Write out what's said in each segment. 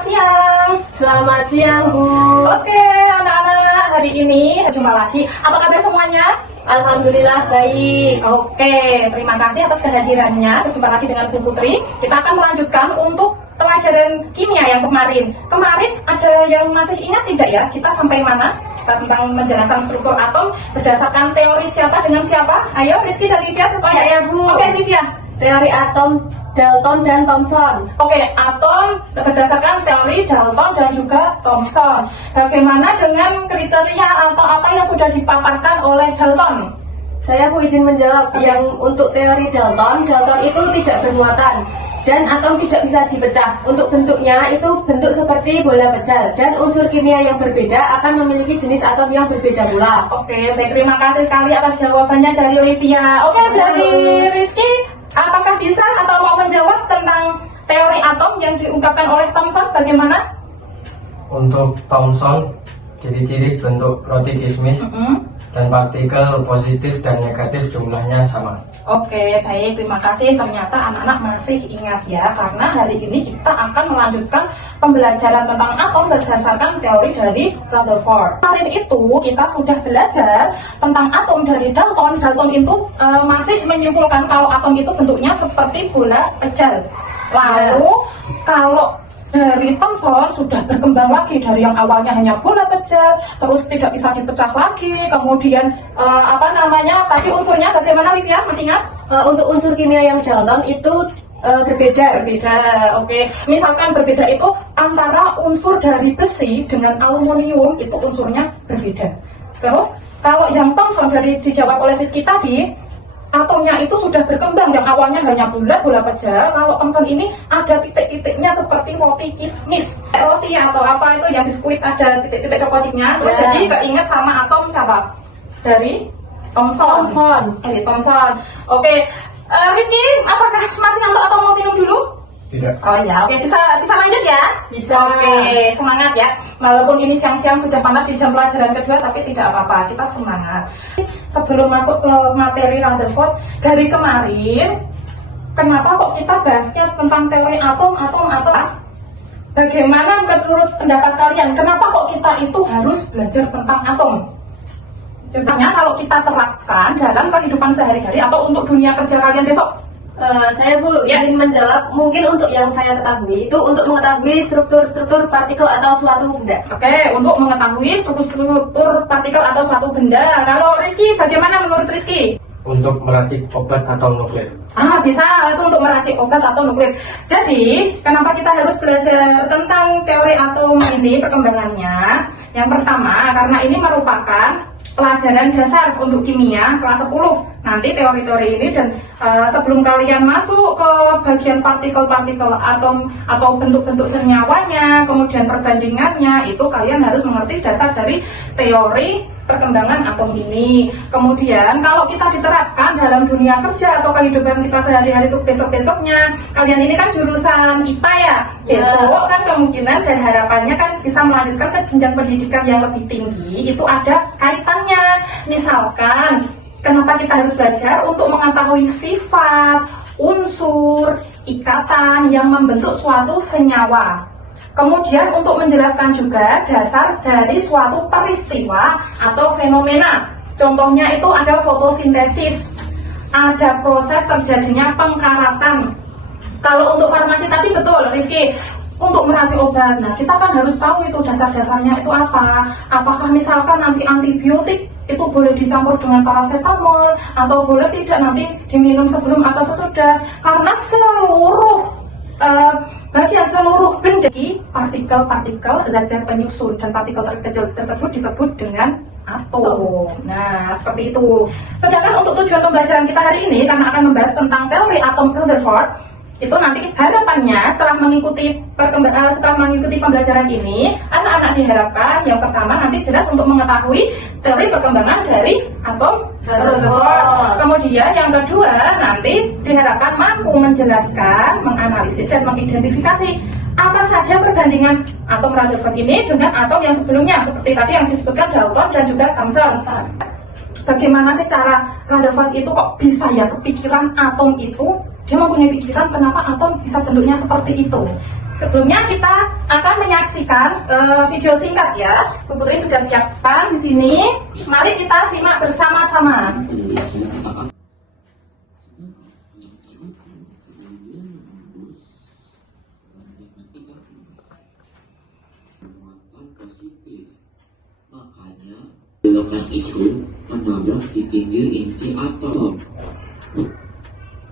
selamat siang. Selamat siang, Bu. Oke, anak-anak, hari ini jumpa lagi. Apa kabar semuanya? Alhamdulillah baik. Oke, terima kasih atas kehadirannya. Berjumpa lagi dengan Bu Putri. Kita akan melanjutkan untuk pelajaran kimia yang kemarin. Kemarin ada yang masih ingat tidak ya? Kita sampai mana? Kita tentang menjelaskan struktur atom berdasarkan teori siapa dengan siapa? Ayo, Rizky dan Livia. Saya, Bu. Oke, Livia. Teori atom Dalton dan Thomson. Oke, atom berdasarkan teori Dalton dan juga Thomson. Bagaimana dengan kriteria atau apa yang sudah dipaparkan oleh Dalton? Saya Bu izin menjawab. Yang untuk teori Dalton itu tidak bermuatan dan atom tidak bisa dipecah. Untuk bentuknya itu bentuk seperti bola pecah dan unsur kimia yang berbeda akan memiliki jenis atom yang berbeda pula. Oke, baik, terima kasih sekali atas jawabannya dari Olivia. Oke, dari Rizky, apakah bisa atau mau menjawab tentang teori atom yang diungkapkan oleh Thomson? Bagaimana? Untuk Thomson, ciri-ciri bentuk roti kismis dan partikel positif dan negatif jumlahnya sama. Oke, baik, terima kasih. Ternyata anak-anak masih ingat ya, karena hari ini kita akan melanjutkan pembelajaran tentang atom berdasarkan teori dari Rutherford. Kemarin itu kita sudah belajar tentang atom dari Dalton. Dalton itu masih menyimpulkan kalau atom itu bentuknya seperti bola pecel. Lalu kalau dari Thomson sudah berkembang lagi dari yang awalnya hanya bola pecel, terus tidak bisa dipecah lagi, kemudian tadi unsurnya bagaimana, Livia? Masih ingat? Untuk unsur kimia yang Dalton itu berbeda. Oke. Misalkan berbeda itu antara unsur dari besi dengan aluminium, itu unsurnya berbeda. Terus kalau yang Thomson dari dijawab oleh Rizky tadi, atomnya itu sudah berkembang, yang awalnya hanya bola pecel. Kalau Thomson ini ada titik-titiknya seperti roti kismis, roti atau apa itu yang biskuit ada titik-titik coklat-coklatnya. Terus jadi keinget sama atom siapa? Dari Thomson. Dari Thomson. Oke, Rizky, apakah masih ngantuk atau mau minum dulu? Tidak. Oh ya, oke, bisa lanjut ya? Bisa. Oke, semangat ya. Walaupun ini siang-siang sudah panas di jam pelajaran kedua, tapi tidak apa-apa, kita semangat. Sebelum masuk ke materi Rutherford, dari kemarin, kenapa kok kita bahasnya tentang teori atom? Bagaimana menurut pendapat kalian, kenapa kok kita itu harus belajar tentang atom? Contohnya kalau kita terapkan dalam kehidupan sehari-hari atau untuk dunia kerja kalian besok. Saya Bu izin menjawab. Mungkin untuk yang saya ketahui itu untuk mengetahui struktur partikel atau suatu benda. Oke, untuk mengetahui struktur partikel atau suatu benda. Kalau Rizky, bagaimana menurut Rizky? Untuk meracik obat atau nuklir. Bisa, itu untuk meracik obat atau nuklir. Jadi, kenapa kita harus belajar tentang teori atom ini, perkembangannya? Yang pertama, karena ini merupakan pelajaran dasar untuk kimia kelas 10. Nanti teori-teori ini dan sebelum kalian masuk ke bagian partikel-partikel atom atau bentuk-bentuk senyawanya, kemudian perbandingannya, itu kalian harus mengerti dasar dari teori perkembangan atom ini. Kemudian kalau kita diterapkan dalam dunia kerja atau kehidupan kita sehari-hari itu besok-besoknya, kalian ini kan jurusan IPA ya, besok kan kemungkinan dan harapannya kan bisa melanjutkan ke jenjang pendidikan yang lebih tinggi, itu ada kaitannya. Misalkan kenapa kita harus belajar untuk mengetahui sifat, unsur, ikatan yang membentuk suatu senyawa. Kemudian untuk menjelaskan juga dasar dari suatu peristiwa atau fenomena. Contohnya itu ada fotosintesis, ada proses terjadinya pengkaratan. Kalau untuk farmasi tadi betul, Rizky, untuk meracik obat, nah kita kan harus tahu itu dasar-dasarnya itu apa. Apakah misalkan nanti antibiotik itu boleh dicampur dengan paracetamol atau boleh tidak nanti diminum sebelum atau sesudah, karena seluruh benda partikel-partikel zat-zat penyusun dan partikel terkecil tersebut disebut dengan atom. Nah, seperti itu. Sedangkan untuk tujuan pembelajaran kita hari ini, karena akan membahas tentang teori atom Rutherford, itu nanti harapannya setelah mengikuti pembelajaran ini, anak-anak diharapkan yang pertama nanti jelas untuk mengetahui teori perkembangan dari atom Rutherford. Kemudian yang kedua nanti diharapkan mampu menjelaskan, menganalisis dan mengidentifikasi apa saja perbandingan atom Rutherford ini dengan atom yang sebelumnya, seperti tadi yang disebutkan Dalton dan juga Thomson. Bagaimana sih cara Rutherford itu kok bisa ya kepikiran atom itu? Dia mempunyai pikiran kenapa atom bisa bentuknya seperti itu. Sebelumnya kita akan menyaksikan video singkat ya. Bu Putri sudah siapkan di sini. Mari kita simak bersama-sama. Belokan itu menabrak di pinggir inti atom.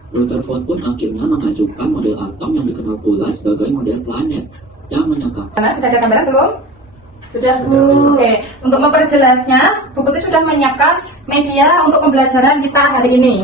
Rutherford pun akhirnya mengajukan model atom yang dikenal pula sebagai model planet yang menyatakan. Karena sudah ada gambaran belum? Sudah, Bu. Oke, untuk memperjelasnya, Bu Putri sudah menyiapkan media untuk pembelajaran kita hari ini.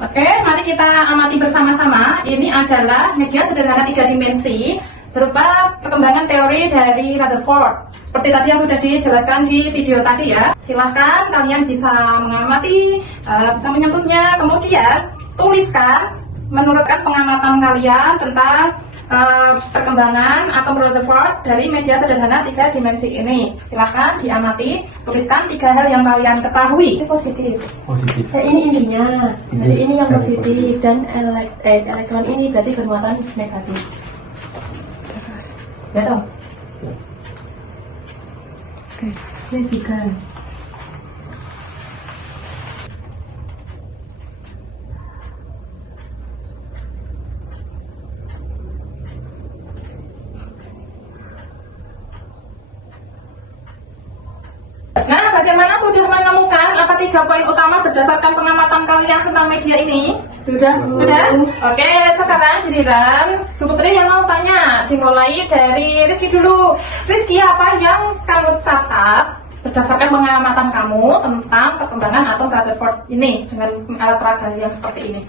Oke, mari kita amati bersama-sama. Ini adalah media sederhana 3 dimensi berupa perkembangan teori dari Rutherford. Seperti tadi yang sudah dijelaskan di video tadi ya. Silahkan kalian bisa mengamati, bisa menyentuhnya, kemudian tuliskan menurutkan pengamatan kalian tentang perkembangan atom Rutherford dari media sederhana 3 dimensi ini. Silahkan diamati, tuliskan 3 hal yang kalian ketahui. Ini positif. Positif. Ini intinya. Jadi ini yang positif dan elektron ini berarti bermuatan negatif. Ya toh? Oke. Ini juga. Nah, bagaimana sudah menemukan apa 3 poin utama berdasarkan pengamatan kalian tentang media ini? Sudah, Bu. Sudah? Oke, sekarang giliran Bu Putri yang mau tanya. Dimulai dari Rizky dulu. Rizky, apa yang kamu catat berdasarkan pengamatan kamu tentang perkembangan atom Rutherford ini dengan alat peraga yang seperti ini?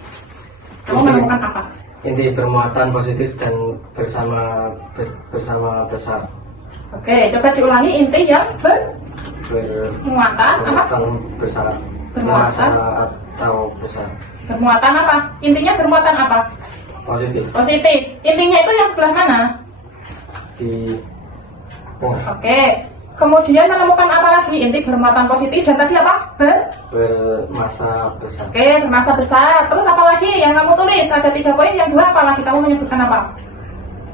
Kamu menemukan apa? Inti bermuatan positif dan bersama besar. Oke, coba diulangi inti yang bermuatan apa? Besar. Bermuatan? Atau besar. Bermuatan apa? Intinya bermuatan apa? Positif. Positif. Intinya itu yang sebelah mana? Di Oke. Kemudian menemukan apa lagi? Inti bermuatan positif dan tadi apa? bermassa besar. Oke, bermassa besar. Terus apa lagi yang kamu tulis? Ada 3 poin, yang 2 apa lagi? Kamu menyebutkan apa?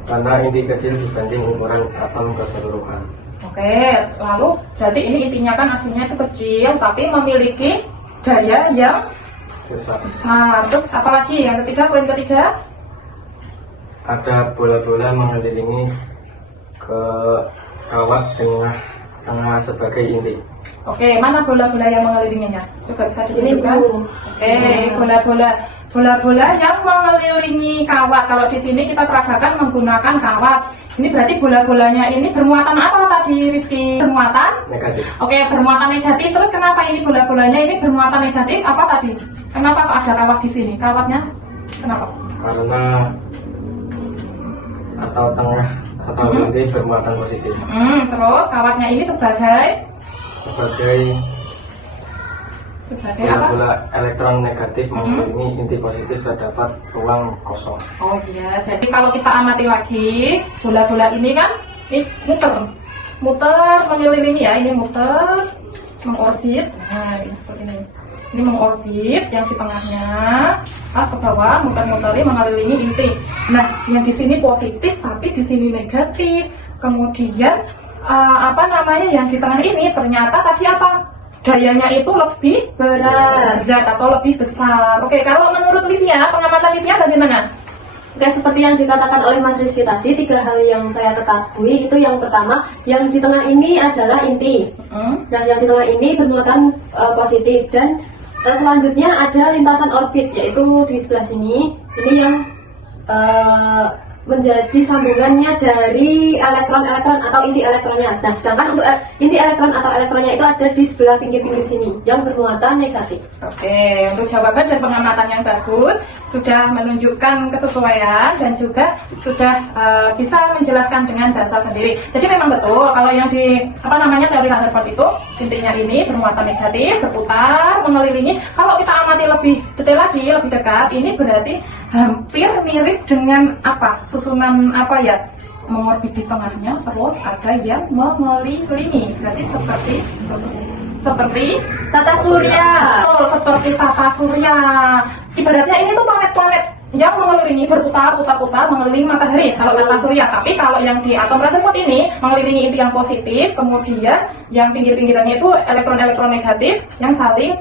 Karena inti kecil dibanding ukuran atom keseluruhan. Oke, lalu berarti ini intinya kan aslinya itu kecil tapi memiliki daya yang Besar. besar. Terus apa lagi? Yang ketiga, poin ketiga? Ada bola-bola mengelilingi ke kawat tengah sebagai inti. Oke, mana bola-bola yang mengelilinginya? Coba bisa Ini, ditunjukkan. Bu. Oke, bola-bola yang mengelilingi kawat. Kalau di sini kita peragakan menggunakan kawat. Ini berarti bola-bolanya ini bermuatan apa tadi, Rizky? Bermuatan? Negatif. Oke, bermuatan negatif. Terus kenapa ini bola-bolanya ini bermuatan negatif? Apa tadi? Kenapa kok ada kawat di sini? Kawatnya kenapa? Karena atau tengah atau inti bermuatan positif. Terus kawatnya ini sebagai apa? Bola-bola elektron negatif maupun ini inti positif terdapat ruang kosong. Oh iya, jadi kalau kita amati lagi, bola-bola ini kan ini muter mengelilingi ya, ini muter mengorbit. Nah, ini seperti ini. Ini mengorbit, yang di tengahnya pas ke bawah, muter-muteri mengelilingi inti. Nah, yang di sini positif tapi di sini negatif. Kemudian yang di tengah ini ternyata tadi apa? Dayanya itu lebih Berat. atau lebih besar. Oke, kalau menurut Livia, pengamatan Livia bagaimana? Oke, seperti yang dikatakan oleh Mas Rizky tadi, 3 hal yang saya ketahui itu yang pertama, yang di tengah ini adalah inti, dan yang di tengah ini bermuatan positif, dan selanjutnya ada lintasan orbit, yaitu di sebelah sini. Ini yang menjadi sambungannya dari elektron-elektron atau inti elektronnya. Nah, sedangkan untuk inti elektron atau elektronnya itu ada di sebelah pinggir-pinggir sini yang bermuatan negatif. Oke, untuk jawaban dan pengamatan yang bagus, sudah menunjukkan kesesuaian dan juga sudah bisa menjelaskan dengan dasar sendiri. Jadi memang betul kalau yang di teori Rutherford itu intinya ini bermuatan negatif, berputar, mengelilingi. Kalau kita amati lebih detail lagi, lebih dekat, ini berarti hampir mirip dengan susunan mengorbit di tengahnya, terus ada yang mengelilingi. Berarti seperti tersebut. seperti Tata surya. betul, seperti tata surya. Ibaratnya ini tuh planet-planet yang mengelilingi berputar-putar mengelilingi matahari kalau tata surya. Tapi kalau yang di atom Rutherford ini mengelilingi inti yang positif, kemudian yang pinggir-pinggirannya itu elektron-elektron negatif yang saling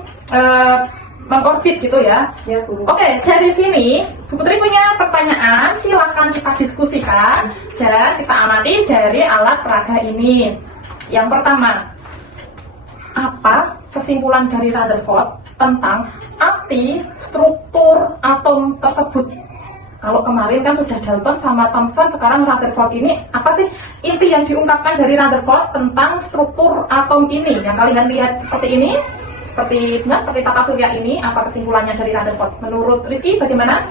mengorbit gitu ya. Ya, Bu. Oke, dari sini Bu Putri punya pertanyaan, silakan kita diskusikan dan kita amati dari alat peraga ini. Yang pertama, apa kesimpulan dari Rutherford tentang arti struktur atom tersebut? Kalau kemarin kan sudah Dalton sama Thomson, sekarang Rutherford ini apa sih inti yang diungkapkan dari Rutherford tentang struktur atom ini? Yang kalian lihat seperti ini, seperti tata surya ini, apa kesimpulannya dari Rutherford? Menurut Rizky bagaimana?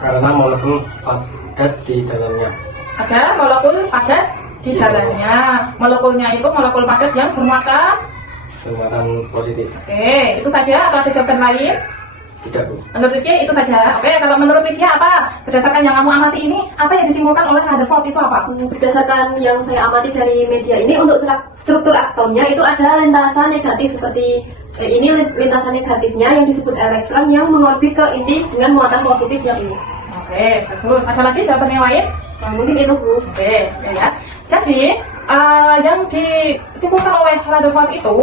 Karena molekul padat di dalamnya. Ada molekul padat di dalamnya. Molekulnya itu molekul padat yang bermuatan. Bermuatan positif. Oke, itu saja atau ada jawaban lain? Tidak, Bu. Menurut Rizky itu saja. Oke, kalau menurut Lydia apa? Berdasarkan yang kamu amati ini, apa yang disimpulkan oleh Rutherford itu apa? Berdasarkan yang saya amati dari media ini, untuk struktur atomnya itu ada lintasan negatif seperti ini lintasan negatifnya yang disebut elektron yang mengorbit ke inti dengan muatan positif yang ini. Oke, bagus. Ada lagi jawaban yang lain? Mungkin itu, Bu. Oke, ya. Jadi, yang disimpulkan oleh Rutherford itu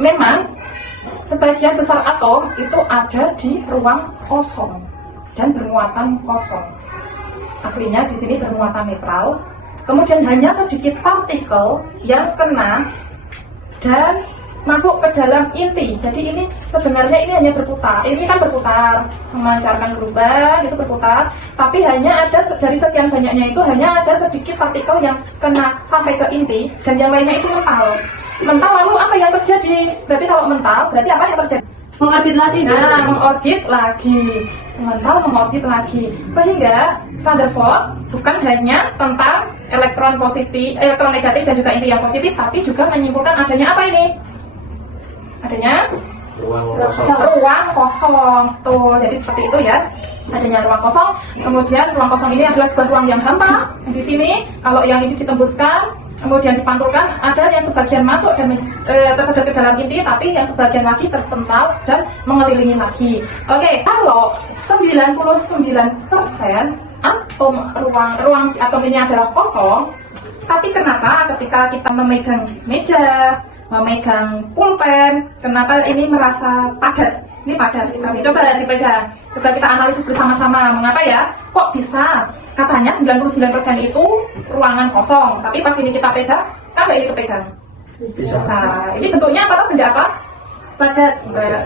memang sebagian besar atom itu ada di ruang kosong dan bermuatan kosong. Aslinya di sini bermuatan netral. Kemudian hanya sedikit partikel yang kena dan masuk ke dalam inti. Jadi ini sebenarnya ini hanya berputar. Ini kan berputar, memancarkan gelombang itu berputar. Tapi hanya ada dari sekian banyaknya itu hanya ada sedikit partikel yang kena sampai ke inti dan yang lainnya itu mental. Mental lalu apa yang terjadi? Berarti kalau mental, berarti apa yang terjadi? Mengorbit lagi. Nah, mengorbit lagi. Mental mengorbit lagi. Sehingga Rutherford bukan hanya tentang elektron positif, elektron negatif dan juga inti yang positif, tapi juga menyimpulkan adanya apa ini? Adanya Ruang kosong. ruang kosong. Tuh, jadi seperti itu ya. Adanya ruang kosong. Kemudian ruang kosong ini adalah sebuah ruang yang hampa. Di sini kalau yang ini ditembuskan, kemudian dipantulkan, ada yang sebagian masuk dan tersedot ke dalam inti, tapi yang sebagian lagi terpental dan mengelilingi lagi. Oke, kalau 99% atom ruang atom ini adalah kosong, tapi kenapa ketika kita memegang meja, memegang pulpen, kenapa ini merasa padat? Ini padat, kita coba dipegang. Coba kita analisis bersama-sama. Mengapa ya? Kok bisa? Katanya 99% itu ruangan kosong, tapi pas ini kita pegang, bisa nggak ini kepegang? Bisa. Ini bentuknya apa? Benda apa? Padat.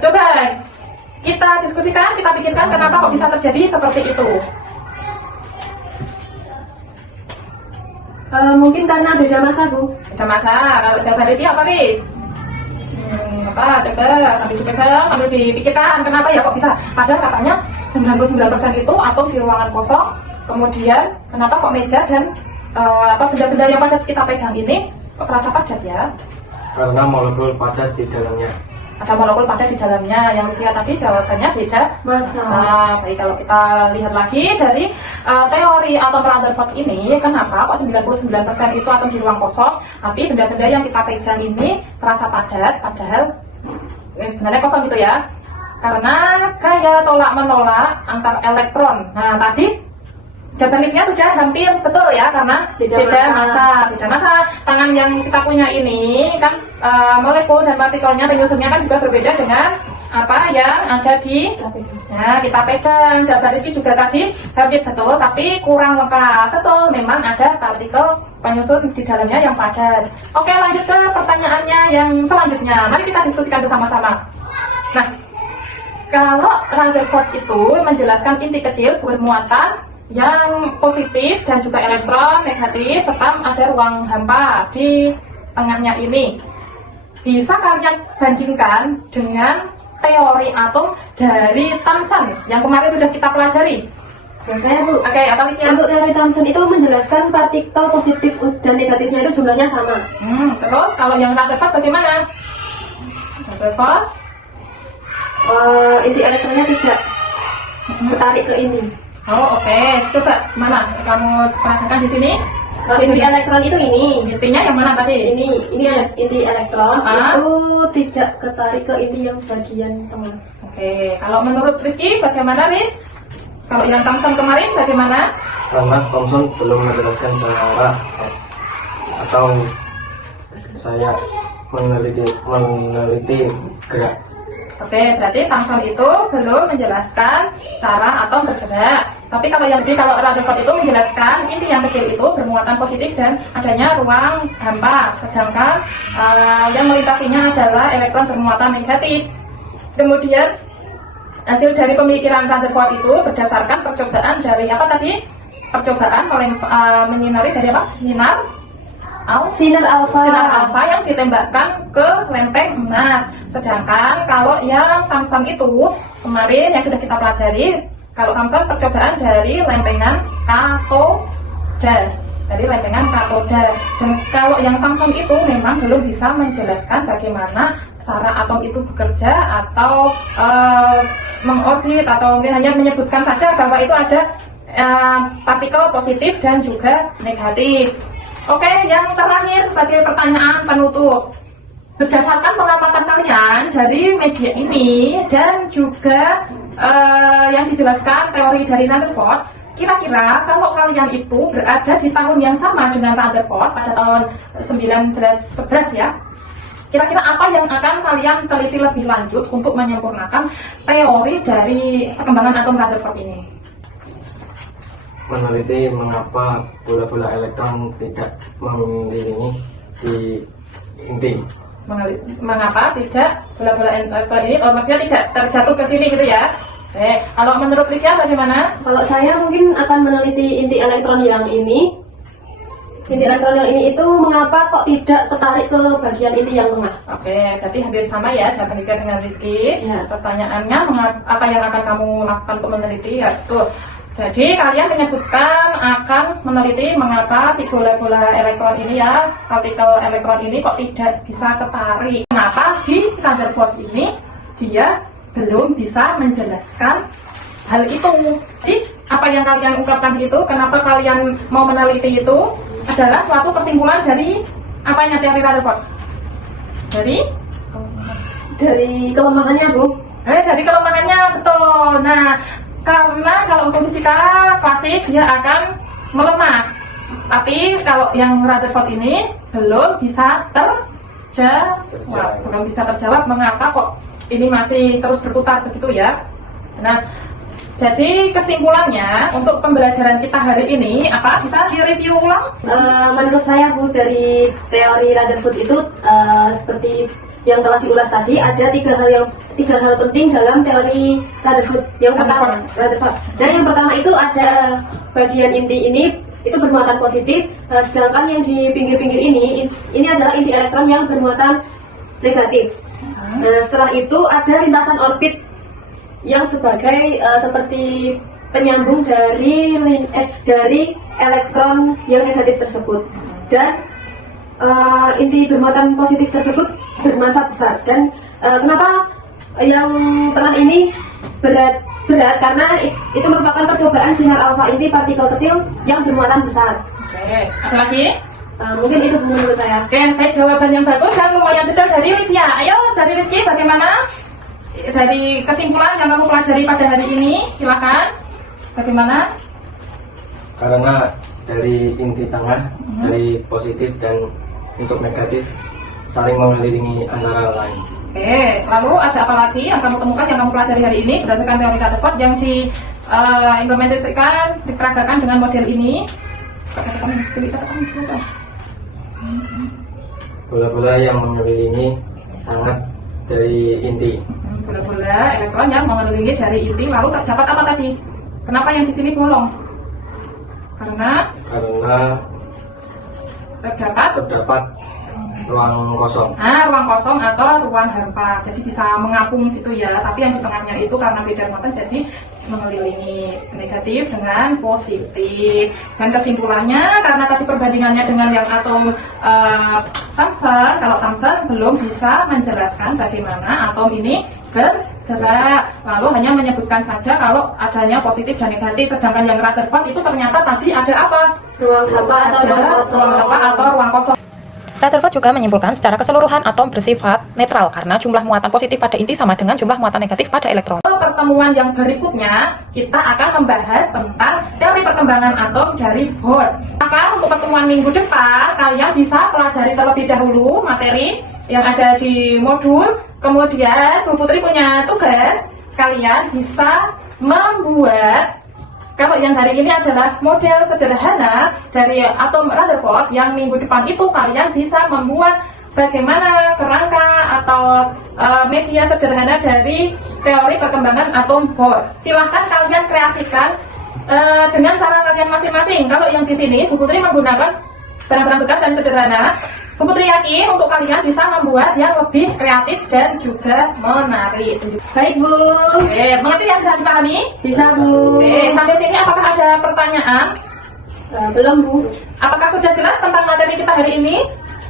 Coba kita diskusikan, kita pikirkan kenapa kok bisa terjadi seperti itu. Mungkin karena beda masa, Bu. Ada masa. Kalau jawaban Rizky apa, Riz? Apa? Coba sambil dipegang, sambil dipikirkan kenapa ya kok bisa? Padahal katanya 99% itu atom di ruangan kosong. Kemudian kenapa kok meja dan benda-benda yang padat kita pegang ini kok terasa padat ya? Karena molekul padat di dalamnya. Ada molekul padat di dalamnya. Yang lihat tadi jawabannya beda masa. Baik, kalau kita lihat lagi dari teori atom Rutherford ini, kenapa kok 99% itu atom di ruang kosong, tapi benda-benda yang kita pegang ini terasa padat, padahal sebenarnya kosong gitu ya? Karena gaya tolak-menolak antar elektron. Nah, tadi jawaban Livia sudah hampir betul ya, karena beda massa. Tangan yang kita punya ini kan molekul dan partikelnya, penyusunnya kan juga berbeda dengan apa yang ada di kita pegang. Jawaban Rizky juga tadi hampir betul, tapi kurang lengkap. Betul, memang ada partikel penyusun di dalamnya yang padat. Oke, lanjut ke pertanyaannya yang selanjutnya. Mari kita diskusikan bersama-sama. Nah, kalau Rutherford itu menjelaskan inti kecil bermuatan yang positif dan juga elektron negatif serta ada ruang hampa di tengahnya ini. Bisa kalian bandingkan dengan teori atom dari Thomson yang kemarin sudah kita pelajari? Saya, Bu. Oke, apa lagi? Untuk teori Thomson itu menjelaskan partikel positif dan negatifnya itu jumlahnya sama. Terus kalau yang Rutherford bagaimana? Rutherford? Inti elektronnya tidak tertarik ke ini. Oh, oke. Coba mana? Kamu perhatikan di sini. Inti elektron itu ini. Intinya yang mana tadi? Ini inti elektron Ah. itu tidak ketarik ke inti yang bagian tengah. Oke, kalau menurut Rizky bagaimana, Riz? Kalau yang Thomson kemarin bagaimana? Karena Thomson belum menjelaskan cara atau saya meneliti gerak. Oke, berarti Thomson itu belum menjelaskan cara atom bergerak. Tapi kalau Rutherford itu menjelaskan inti yang kecil itu bermuatan positif dan adanya ruang hampa, sedangkan yang melintasinya adalah elektron bermuatan negatif. Kemudian hasil dari pemikiran Rutherford itu berdasarkan percobaan dari apa tadi? Percobaan menyinari dari apa? Sinar alfa yang ditembakkan ke lempeng emas. Sedangkan kalau yang Thomson itu kemarin yang sudah kita pelajari, kalau Thomson percobaan dari lempengan katoda. Dan kalau yang Thomson itu memang belum bisa menjelaskan bagaimana cara atom itu bekerja atau mengorbit, atau mungkin hanya menyebutkan saja bahwa itu ada partikel positif dan juga negatif. Oke, yang terakhir sebagai pertanyaan penutup, berdasarkan pengamatan kalian dari media ini dan juga yang dijelaskan teori dari Rutherford, kira-kira kalau kalian itu berada di tahun yang sama dengan Rutherford pada tahun 1911 ya, kira-kira apa yang akan kalian teliti lebih lanjut untuk menyempurnakan teori dari perkembangan atom Rutherford ini? Meneliti mengapa bola-bola elektron tidak mengelilingi di inti. Mengapa tidak bola-bola elektron ini, maksudnya tidak terjatuh ke sini gitu ya? Kalau menurut Livia bagaimana? Kalau saya mungkin akan meneliti inti elektron yang ini. Inti elektron yang ini itu mengapa kok tidak ketarik ke bagian inti yang tengah? Oke, berarti hampir sama ya jawaban Livia dengan Rizky. Ya. Pertanyaannya, apa yang akan kamu lakukan untuk meneliti? Ya, betul. Jadi kalian menyebutkan akan meneliti mengapa si bola-bola elektron ini ya, partikel elektron ini kok tidak bisa ketarik. Kenapa di Rutherford ini dia belum bisa menjelaskan hal itu. Jadi apa yang kalian ungkapkan itu, kenapa kalian mau meneliti itu adalah suatu kesimpulan dari apanya teori Rutherford? Dari kelemahannya, Bu. Dari kelemahannya, betul. Nah, karena kalau untuk fisika klasik dia akan melemah, tapi kalau yang Rutherford ini belum bisa terjawab mengapa kok ini masih terus berputar begitu ya. Nah, jadi kesimpulannya untuk pembelajaran kita hari ini apa? Bisa direview ulang? Menurut saya, Bu, dari teori Rutherford itu seperti yang telah diulas tadi, ada tiga hal penting dalam teori Rutherford. Yang pertama, Rutherford. Dan yang pertama itu ada bagian inti ini itu bermuatan positif, sedangkan yang di pinggir-pinggir ini adalah inti elektron yang bermuatan negatif. Setelah itu ada lintasan orbit yang sebagai seperti penyambung dari elektron yang negatif tersebut, dan inti bermuatan positif tersebut bermassa besar. Dan kenapa yang tengah ini berat karena itu merupakan percobaan sinar alfa inti partikel kecil yang bermuatan besar. Oke, ada lagi? Mungkin itu menurut saya. Oke, baik, jawaban yang bagus dan lumayan detail dari Livia. Ayo, dari Rizky bagaimana? Dari kesimpulan yang kamu pelajari pada hari ini, silakan. Bagaimana? Karena dari inti tengah, dari positif dan untuk negatif saling mengelilingi antara lain. Oke, lalu ada apa lagi yang kamu temukan yang kamu pelajari hari ini berdasarkan teori Rutherford yang diimplementasikan, diperagakan dengan model ini? Bola-bola yang mengelilingi hangat dari inti. Bola-bola elektron yang mengelilingi dari inti, lalu terdapat apa tadi? Kenapa yang di sini bolong? Karena terdapat ruang kosong. Nah, ruang kosong atau ruang hampa. Jadi bisa mengapung gitu ya. Tapi yang di tengahnya itu karena beda muatan jadi mengelilingi negatif dengan positif. Dan kesimpulannya karena tadi perbandingannya dengan yang atom Thomson, kalau Thomson belum bisa menjelaskan bagaimana atom ini gerak, lalu hanya menyebutkan saja kalau adanya positif dan negatif. Sedangkan yang Rutherford itu ternyata tadi ada apa? Ruang hampa atau Ada ruang kosong. ruang hampa atau ruang kosong. Rutherford juga menyimpulkan secara keseluruhan atom bersifat netral karena jumlah muatan positif pada inti sama dengan jumlah muatan negatif pada elektron. Pertemuan yang berikutnya kita akan membahas tentang teori perkembangan atom dari Bohr. Maka untuk pertemuan minggu depan kalian bisa pelajari terlebih dahulu materi yang ada di modul. Kemudian Bu Putri punya tugas, kalian bisa membuat, kalau yang hari ini adalah model sederhana dari atom Rutherford, yang minggu depan itu kalian bisa membuat bagaimana kerangka atau media sederhana dari teori perkembangan atom Bohr. Silahkan kalian kreasikan dengan cara kalian masing-masing. Kalau yang di sini Bu Putri menggunakan barang-barang bekas dan sederhana, Bu Putri yakin untuk kalian bisa membuat yang lebih kreatif dan juga menarik. Baik Bu. Oke, mengerti yang bisa dipahami? Bisa Bu. Oke, sampai sini apakah ada pertanyaan? Belum Bu. Apakah sudah jelas tentang materi kita hari ini?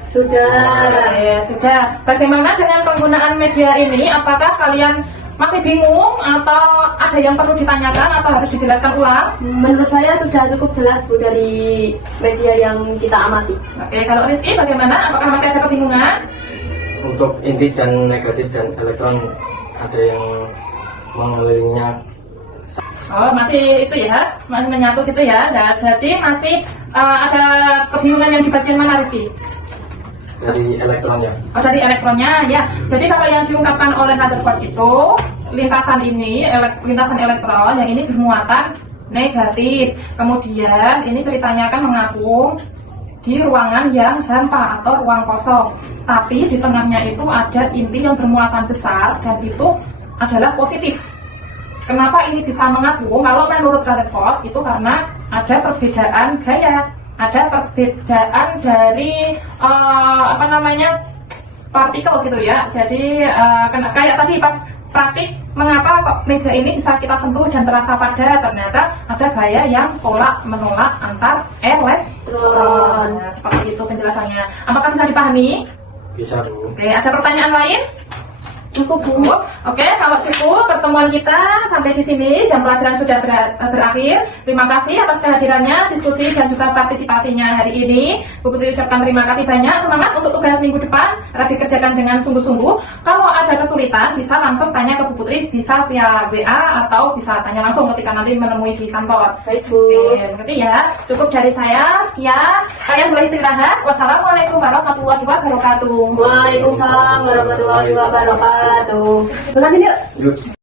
Sudah. Oke, sudah. Bagaimana dengan penggunaan media ini? Apakah kalian masih bingung atau ada yang perlu ditanyakan atau harus dijelaskan ulang? Menurut saya sudah cukup jelas Bu dari media yang kita amati. Oke, kalau Rizky bagaimana? Apakah masih ada kebingungan? Untuk inti dan negatif dan elektron ada yang mengelilinginya. Oh, masih itu ya? Masih menyatu gitu ya? Nah, jadi masih ada kebingungan yang di bagian mana, Rizky? Dari elektronnya. Oh, dari elektronnya ya. Jadi kalau yang diungkapkan oleh Rutherford itu lintasan ini, lintasan elektron yang ini bermuatan negatif. Kemudian ini ceritanya akan mengapung di ruangan yang hampa atau ruang kosong. Tapi di tengahnya itu ada inti yang bermuatan besar dan itu adalah positif. Kenapa ini bisa mengapung? Kalau menurut Rutherford itu karena ada perbedaan gaya. Ada perbedaan dari partikel gitu ya. Jadi kayak tadi pas praktik, mengapa kok meja ini bisa kita sentuh dan terasa padat? Ternyata ada gaya yang tolak menolak antar elektron. Nah, seperti itu penjelasannya. Apakah bisa dipahami? Bisa Bu. Oke, ada pertanyaan lain? Cukup Bu. Oke, kalau cukup pertemuan kita sampai di sini, jam pelajaran sudah berakhir. Terima kasih atas kehadirannya, diskusi dan juga partisipasinya hari ini. Bu Putri ucapkan terima kasih banyak. Semangat untuk tugas minggu depan, harap dikerjakan dengan sungguh-sungguh. Kalau ada kesulitan, bisa langsung tanya ke Bu Putri, bisa via WA atau bisa tanya langsung ketika nanti menemui di kantor. Baik Bu. Oke, mengerti ya. Cukup dari saya, sekian. Kalian boleh istirahat. Wassalamualaikum warahmatullahi wabarakatuh. Waalaikumsalam warahmatullahi wabarakatuh. Berangkat yuk. Yuk.